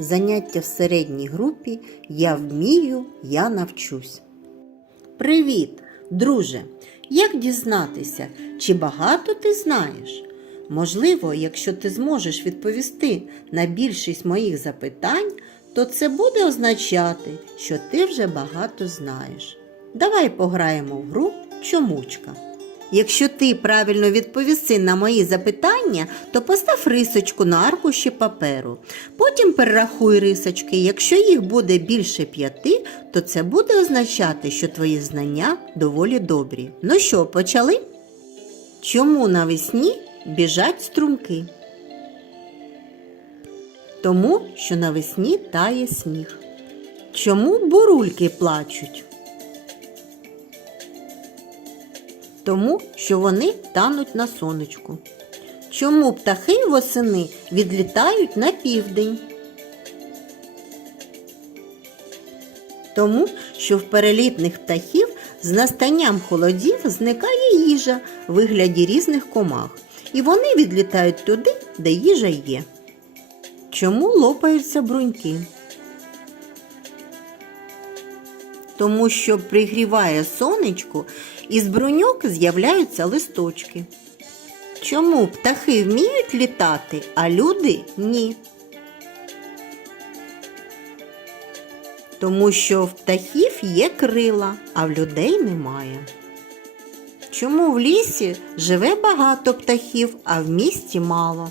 Заняття в середній групі Я вмію, я навчусь. Привіт, друже! Як дізнатися, чи багато ти знаєш? Можливо, якщо ти зможеш відповісти на більшість моїх запитань, то це буде означати, що ти вже багато знаєш. Давай пограємо в гру Чомучка. Якщо ти правильно відповіси на мої запитання, то постав рисочку на аркуші паперу. Потім перерахуй рисочки. Якщо їх буде більше п'яти, то це буде означати, що твої знання доволі добрі. Ну що, почали? Чому навесні біжать струмки? Тому, що навесні тає сніг. Чому бурульки плачуть? Тому, що вони тануть на сонечку. Чому птахи восени відлітають на південь? Тому, що в перелітних птахів з настанням холодів зникає їжа в вигляді різних комах, і вони відлітають туди, де їжа є. Чому лопаються бруньки? Тому що пригріває сонечко, і з бруньок з'являються листочки. Чому птахи вміють літати, а люди ні? Тому що в птахів є крила, а в людей немає. Чому в лісі живе багато птахів, а в місті мало?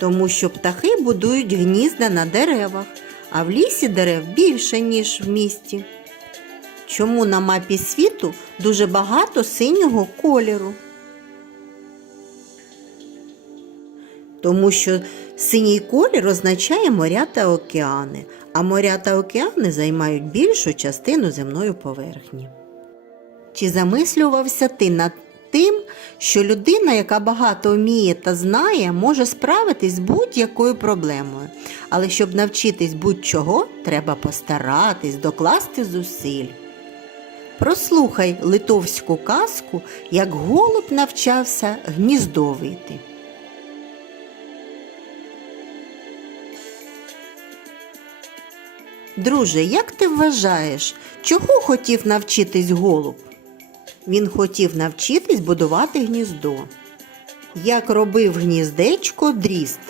Тому що птахи будують гнізда на деревах, а в лісі дерев більше, ніж в місті. Чому на мапі світу дуже багато синього кольору? Тому що синій колір означає моря та океани, а моря та океани займають більшу частину земної поверхні. Чи замислювався ти над тим, що людина, яка багато вміє та знає, може справитись з будь-якою проблемою. Але щоб навчитись будь-чого, треба постаратись, докласти зусиль. Прослухай литовську казку, як голуб навчався гніздо вийти. Друже, як ти вважаєш, чого хотів навчитись голуб? Він хотів навчитись будувати гніздо. Як робив гніздечко дріст.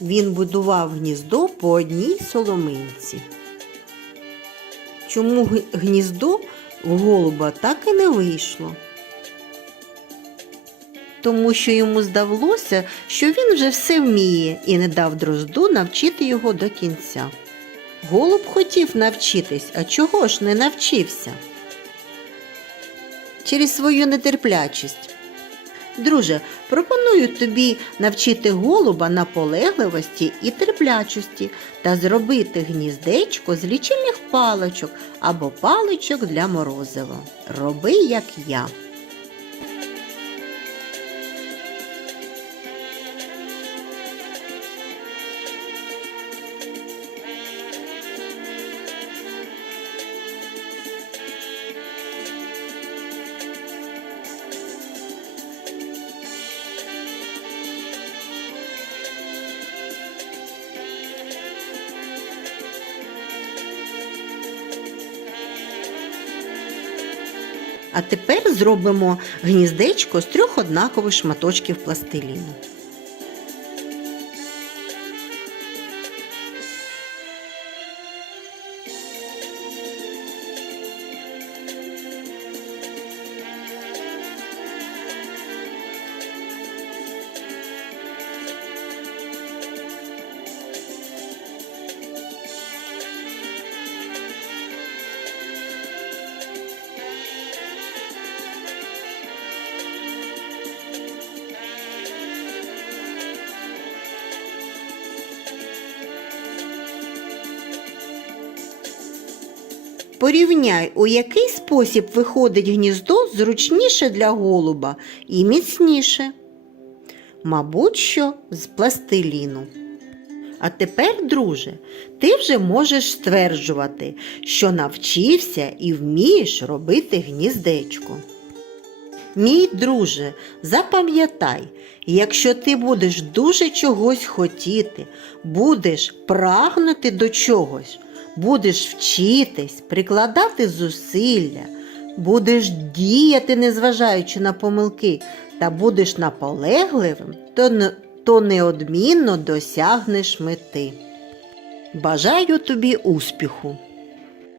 Він будував гніздо по одній соломинці. Чому гніздо в голуба так і не вийшло? Тому що йому здалося, що він вже все вміє і не дав дрозду навчити його до кінця. Голуб хотів навчитись, а чого ж не навчився? Через свою нетерплячість. Друже, пропоную тобі навчити голуба наполегливості і терплячості та зробити гніздечко з лічильних паличок або паличок для морозива. Роби, як я. А тепер зробимо гніздечко з трьох однакових шматочків пластиліну. Порівняй, у який спосіб виходить гніздо зручніше для голуба і міцніше. Мабуть, що з пластиліну. А тепер, друже, ти вже можеш стверджувати, що навчився і вмієш робити гніздечко. Мій друже, запам'ятай, якщо ти будеш дуже чогось хотіти, будеш прагнути до чогось, будеш вчитись, прикладати зусилля, будеш діяти, незважаючи на помилки, та будеш наполегливим, то, то неодмінно досягнеш мети. Бажаю тобі успіху!